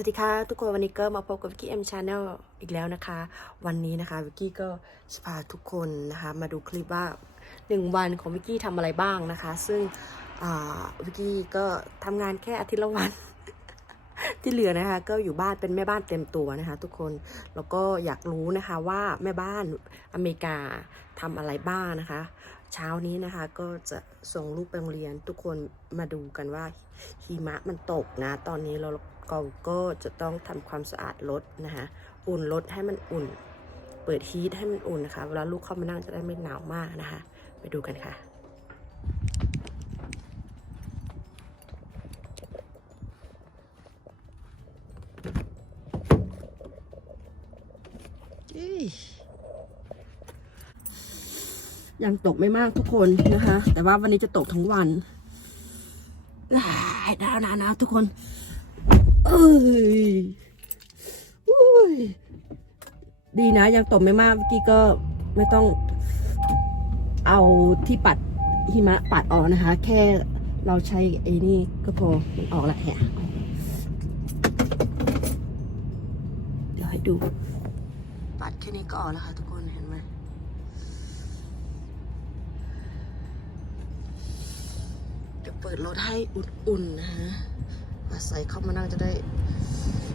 วัสดีค่ะทุกคนวันนี้ก็มาพบกับวิกกี้เอ็มชาแนลอีกแล้วนะคะ วันนี้นะคะวิกกี้ก็จะพาทุกคนนะคะมาดูคลิปว่าหนึ่งวันของวิกกี้ทำอะไรบ้างนะคะ ซึ่งวิกกี้ก็ทำงานแค่อาทิตย์ละวัน ที่เหลือนะคะ ก็อยู่บ้านเป็นแม่บ้านเต็มตัวนะคะ ทุกคนแล้วก็อยากรู้นะคะว่าแม่บ้านอเมริกาทำอะไรบ้างนะคะ เช้านี้นะคะก็จะส่งลูกไปโรงเรียนทุกคนมาดูกันว่าหิมะมันตกนะ ตอนนี้เราเราก็จะต้องทำความสะอาดรถนะคะอุ่นรถให้มันอุ่น เปิดฮีทให้มันอุ่นนะคะ เวลาลูกเข้ามานั่งจะได้ไม่หนาวมากนะคะ ไปดูกันค่ะ ยังตกไม่มากทุกคนนะคะ แต่ว่าวันนี้จะตกทั้งวันอ้ายหนาวหนาวหนาวทุกคน เอ้ยอุ้ยดีนะ ยังตกไม่มากเมื่อกี้ก็ไม่ต้องเอาที่ปัดหิมะปัดออกนะคะ แค่เราใช้ไอ้นี่ก็พอมันออกละแหะเดี๋ยวให้ดู ปัดแค่นี้ก็ออกแล้วค่ะทุกคนเห็น เปิดรถให้อุ่นๆนะฮะอาศัยเข้ามานั่งจะได้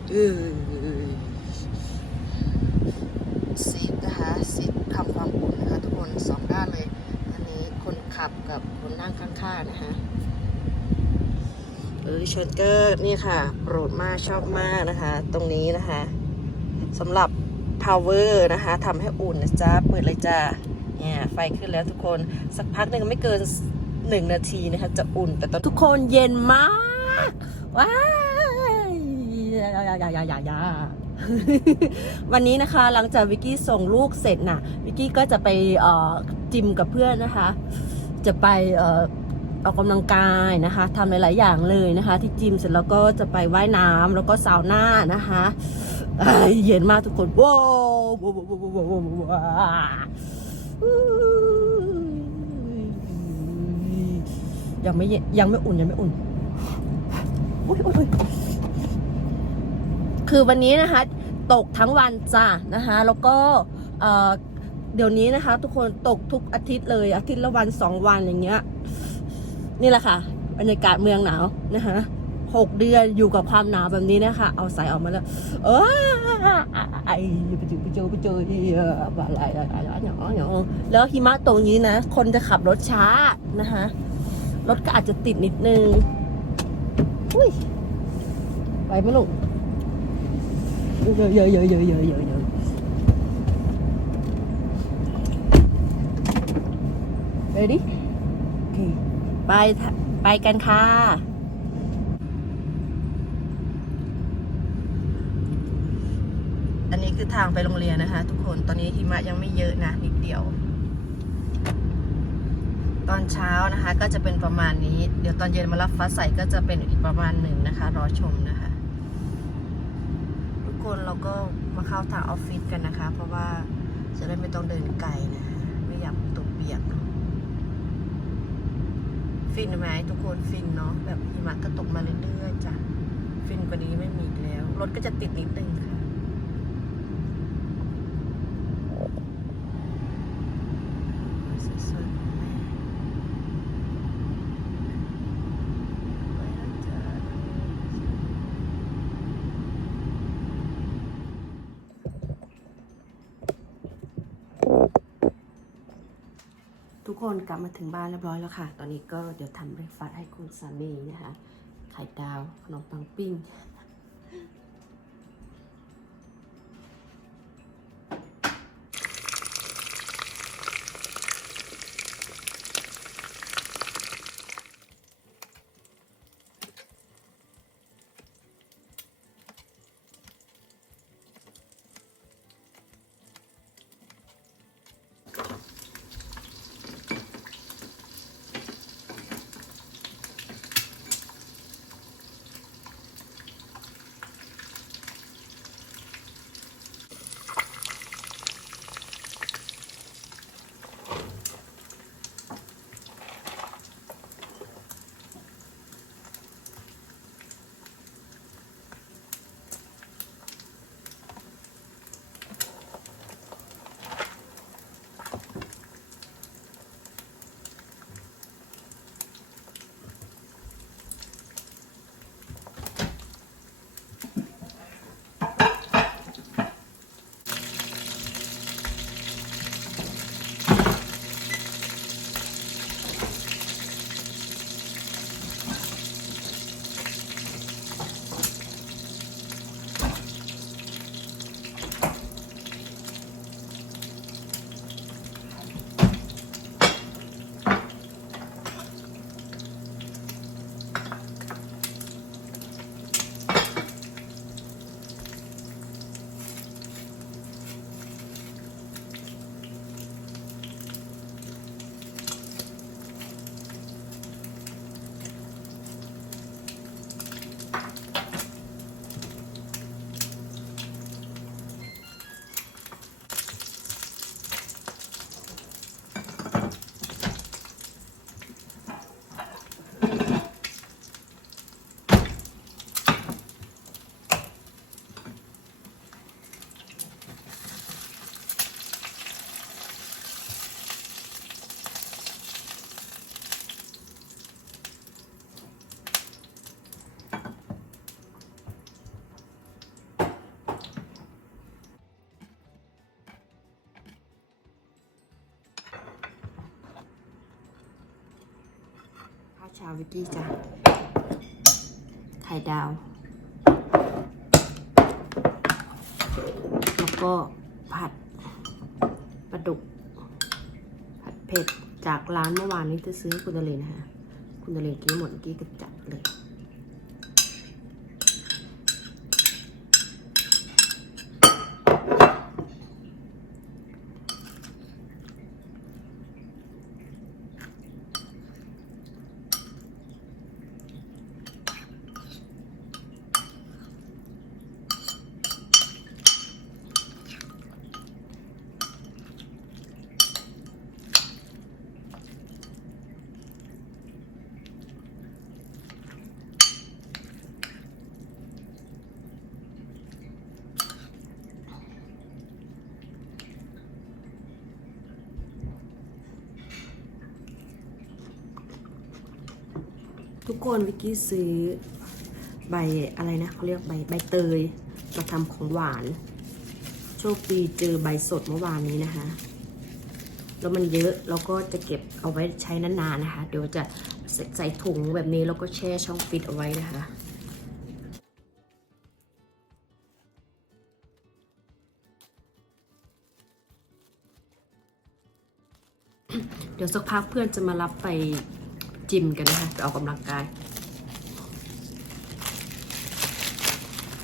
เออซีทนะคะซีททำความอุ่นนะคะทุกคนสองด้านเลย อันนี้คนขับกับคนนั่งข้างๆนะคะเออชิญเกอร์นี่ค่ะ โปรดมากชอบมากนะคะ ตรงนี้นะคะสำหรับ power นะคะทำให้อุ่นนะจ๊ะเปิดเลยจ้าเนี่ยไฟขึ้นแล้วทุกคนสักพักหนึ่งไม่เกิน หนึ่งนาทีนะคะ จะอุ่น แต่ตอนทุกคนเย็นมากว้ายยายายายายาวันนี้นะคะหลังจากวิกกี้ส่งลูกเสร็จนะ่ะวิกกี้ก็จะไปจิมกับเพื่อนนะคะ จะไปเอ่ออกกำลังกายนะคะทำหลายๆอย่างเลยนะคะ ที่จิมเสร็จแล้วก็จะไปว่ายน้ำแล้วก็ซาวหน่านะคะเยเย็นมากทุกคนว้าว ยังไม่เย็นยังไม่อุ่นยังไม่อุ่นอุ๊ยอุ๊ยคือวันนี้นะคะ ตกทั้งวันจ้ะนะคะ แล้วก็เดี๋ยวนี้นะคะ ทุกคนตกทุกอาทิตย์เลยอาทิตย์ละวันสองวันอย่างเงี้ย นี่แหละค่ะบรรยากาศเมืองหนาวนะคะหกเดือนอยู่กับความหนาวแบบนี้นะคะ เอาใส่ออกมาแล้วเออไอ้ไปเจอไปเจอไปเจอที่อะไรอะไรหนอหนอแล้วหิมะตรงนี้นะ คนจะขับรถช้านะคะ รถก็อาจจะติดนิดนึง อุ้ย ไปไหมลูกเยอะเยอะเยอะเยอะเยอะเยอะเยอะเ ready โอเคไปไปกันค่ะอันนี้คือทางไปโรงเรียนนะคะ ทุกคนตอนนี้หิมะยังไม่เยอะนะนิดเดียว ตอนเช้านะคะก็จะเป็นประมาณนี้ เดี๋ยวตอนเย็นมารับฟ้าใสก็จะเป็นอีกประมาณหนึ่งนะคะ รอชมนะคะ ทุกคนเราก็มาเข้าทางออฟฟิศกันนะคะ เพราะว่าจะได้ไม่ต้องเดินไกลนะคะไม่อยากตกเปียก ฟินไหมทุกคนฟินเนาะแบบหิมะก็ตกมาเรื่อยๆจ้ะฟินกว่านี้ไม่มีแล้ว รถก็จะติดนิดนึงค่ะสวย คนกลับมาถึงบ้านเรียบร้อยแล้วค่ะ ตอนนี้ก็เดี๋ยวทำเบรคฟาสต์ให้คุณสามีนะคะ ไข่ดาว ขนมปังปิ้ง ชาวิกกี้จ้ะ ไข่ดาว แล้วก็ผัดปลาดุก ผัดเผ็ดจากร้านเมื่อวานนี้จะซื้อคุณตะเลนะคะ คุณตะเลกินหมดเมื่อกี้ก็จัด คนวิกกี้ซื้อใบอะไรนะเขาเรียกใบใบเตยมาทำของหวาน โชคดีเจอใบสดเมื่อวานนี้นะคะแล้วมันเยอะเราก็จะเก็บเอาไว้ใช้นานๆนะคะ เดี๋ยวจะใส่ใส่ถุงแบบนี้แล้วก็แช่ช่องฟิตเอาไว้นะคะเดี๋ยวสักพักเพื่อนจะมารับไป จิมกันนะคะไปออกกำลังกาย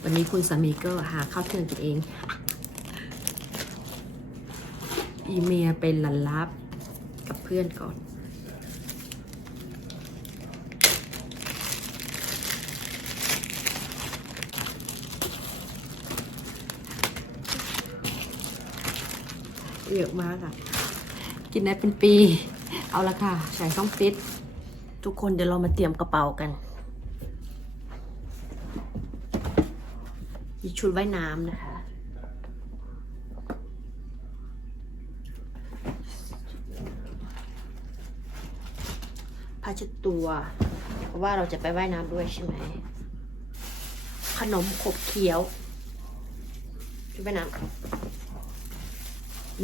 วันนี้คุณสามีก็หาข้าวเที่ยงกินเอง อีเมียเป็นหลันลับกับเพื่อนก่อนเยอะมากอะกินได้เป็นปี เอาละค่ะ ใส่ช่องฟิต ทุกคนเดี๋ยวเรามาเตรียมกระเป๋ากัน มีชุดว่ายน้ำนะคะ ผ้าเช็ดตัว เพราะว่าเราจะไปว่ายน้ำด้วยใช่ไหม ขนมขบเคี้ยว ชุดว่ายน้ำ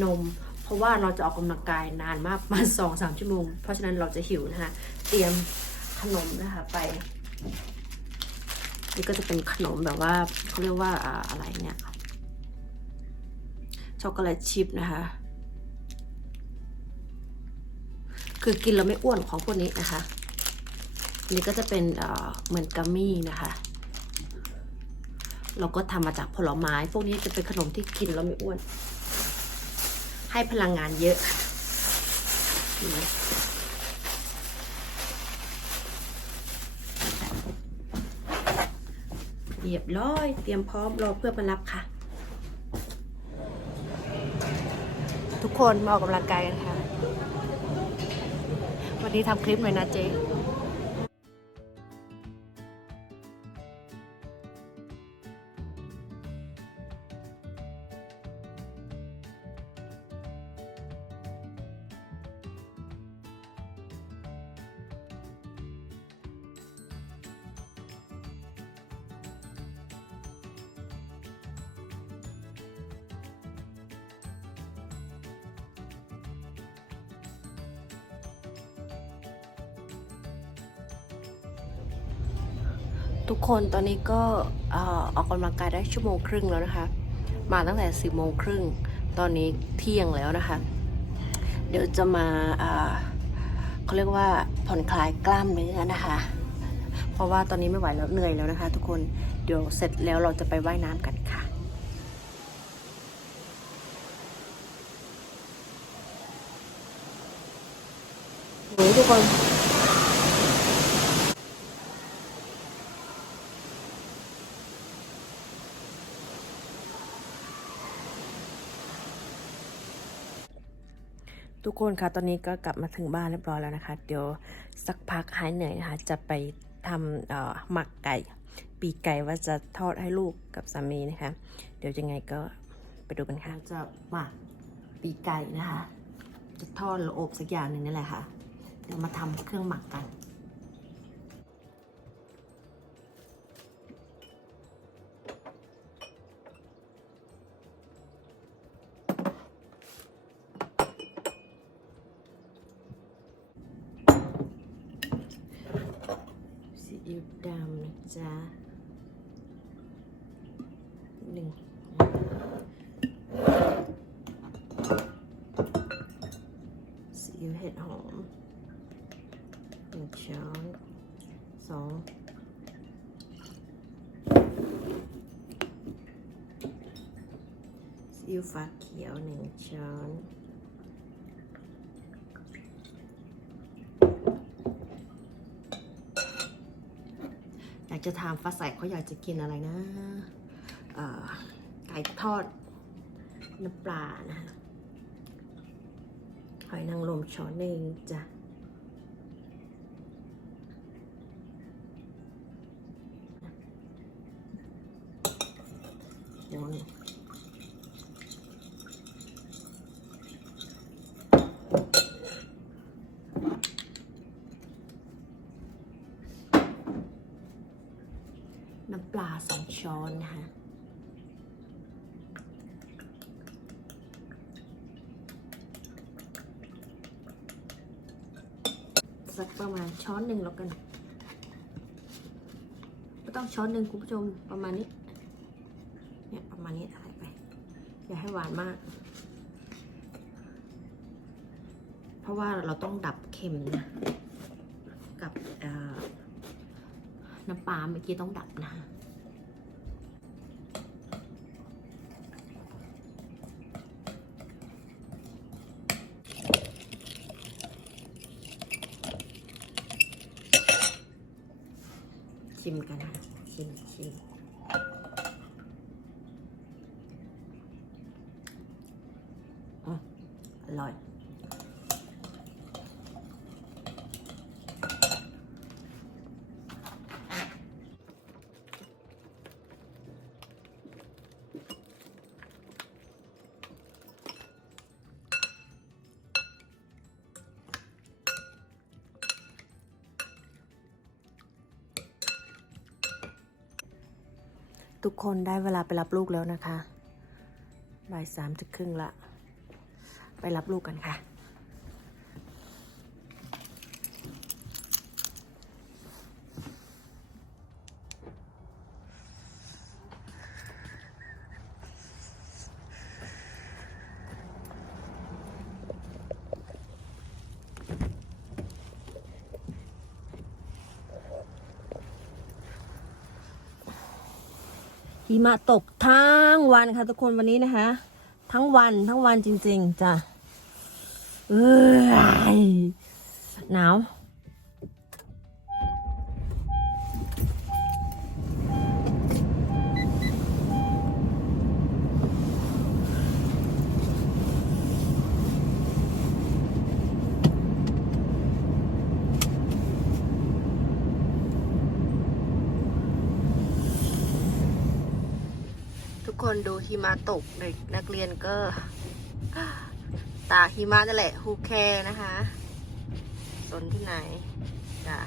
นม เพราะว่าเราจะออกกำลังกายนานมากมาสองสามชั่วโมง เพราะฉะนั้นเราจะหิวนะคะ เตรียมขนมนะคะไป นี่ก็จะเป็นขนมแบบว่าเขาเรียกว่าอะไรเนี่ยช็อกโกแลตชิพนะคะ คือกินแล้วไม่อ้วนของพวกนี้นะคะนนี้ก็จะเป็นเหมือนกัมมี่นะคะเราก็ทำมาจากผลไม้ พวกนี้จะเป็นขนมที่กินแล้วไม่อ้วน ให้พลังงานเยอะ เรียบร้อย เตรียมพร้อมรอเพื่อนมารับค่ะ ทุกคนมาออกกำลังกายกันค่ะ วันนี้ทำคลิปหน่อยนะเจ๊ ทุกคนตอนนี้ก็ออกกำลังกายได้ชั่วโมงครึ่งแล้วนะคะ มาตั้งแต่สิบโมงครึ่งตอนนี้เที่ยงแล้วนะคะ เดี๋ยวจะมาเขาเรียกว่าผ่อนคลายกล้ามเนื้อนะคะ เพราะว่าตอนนี้ไม่ไหวแล้วเหนื่อยแล้วนะคะ ทุกคนเดี๋ยวเสร็จแล้วเราจะไปว่ายน้ำกันค่ะทุกคน ทุกคนคะตอนนี้ก็กลับมาถึงบ้านเรียบร้อยแล้วนะคะ เดี๋ยวสักพักหายเหนื่อยนะคะ จะไปทำหมักไก่ ปีกไก่ว่าจะทอดให้ลูกกับสามีนะคะ เดี๋ยวยังไงก็ไปดูกันค่ะ จะหมักปีกไก่นะคะ จะทอดหรืออบสักอย่างหนึ่งนี่แหละค่ะ เดี๋ยวมาทำเครื่องหมักกัน อิ๊วดำนะจ๊ะหนึ่งซีอิ๊วเห็ดหอมหนึ่งช้อนสองซีอิ๊วฟ้าเขียวหนึ่งช้อนากจะถามฟ้าใสเขาอยากจะกินอะไรนะไก่ทอดน้ำปลานะฮะหอยนางรมช้อนหนึ่งจ้ะคน น้ำปลาสองช้อนนะคะสักประมาณช้อนหนึ่งแล้วกันไม่ต้องช้อนหนึ่งคุณผู้ชมประมาณนี้เนี่ยประมาณนี้ใส่ไปอย่าให้หวานมาก เพราะว่าเราต้องดับเค็มนะ กับเอ่อ น้ำปลาเมื่อกี้ต้องดับนะชิมกันนะชิมชิม ทุกคนได้เวลาไปรับลูกแล้วนะคะบ่ายสามจะครึ่งละ ไปรับลูกกันค่ะ หิมะตกทั้งวันค่ะทุกคนวันนี้นะคะ ทั้งวันทั้งวันจริง ๆจ้ะเอยหนาว คนดูหิมะตกเด็กนักเรียนก็ ตาหิมะนั่นแหละฮูแคร์นะคะ สนที่ไหนจ้ะ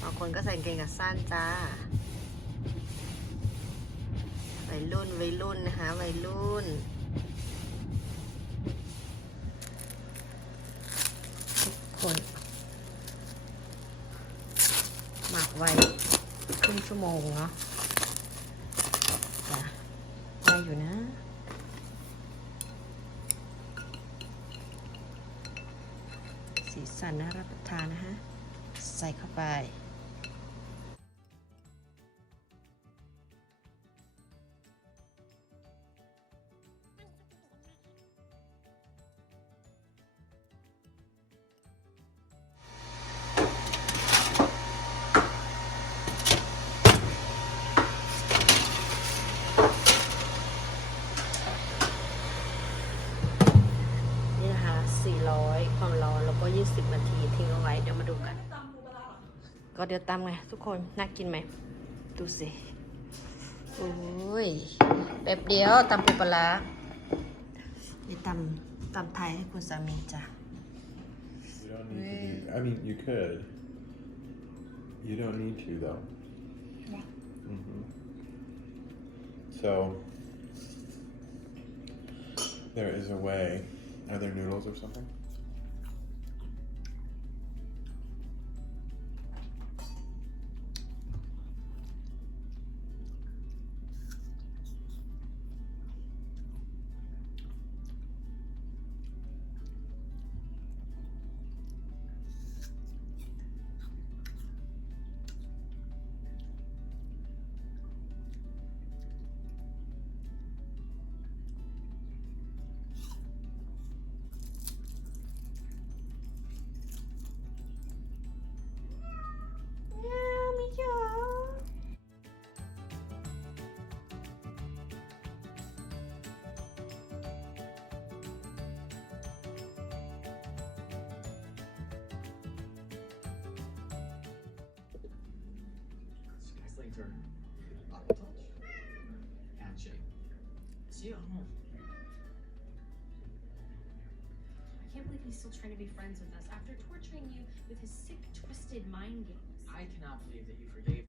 บางคนก็ใส่กางเกงกับสั้นจ้าวัยรุ่นวัยรุ่นนะคะวัยรุ่นทุกคนหมักไว้ครึ่งชั่วโมงเนาะได้ อยู่นะ สีสันน่ารับประทานนะฮะ ใส่เข้าไป 400 ความร้อนแล้วก็ 20 นาทีทิ้งเอาไว้เดี๋ยวมาดูกัน ก็เดี๋ยวตำไงทุกคน น่ากินไหม ดูสิโอ้ยแบบเดียวตำปูปลาร้านี่ตำตำไทยให้คุณสามีจ้ะ You don't need to do. I mean, you could. You don't need to though. hmm So there is a way. Are there noodles or something? Touch, handshake. See you at home. I can't believe he's still trying to be friends with us after torturing you with his sick, twisted mind games. I cannot believe that you forgave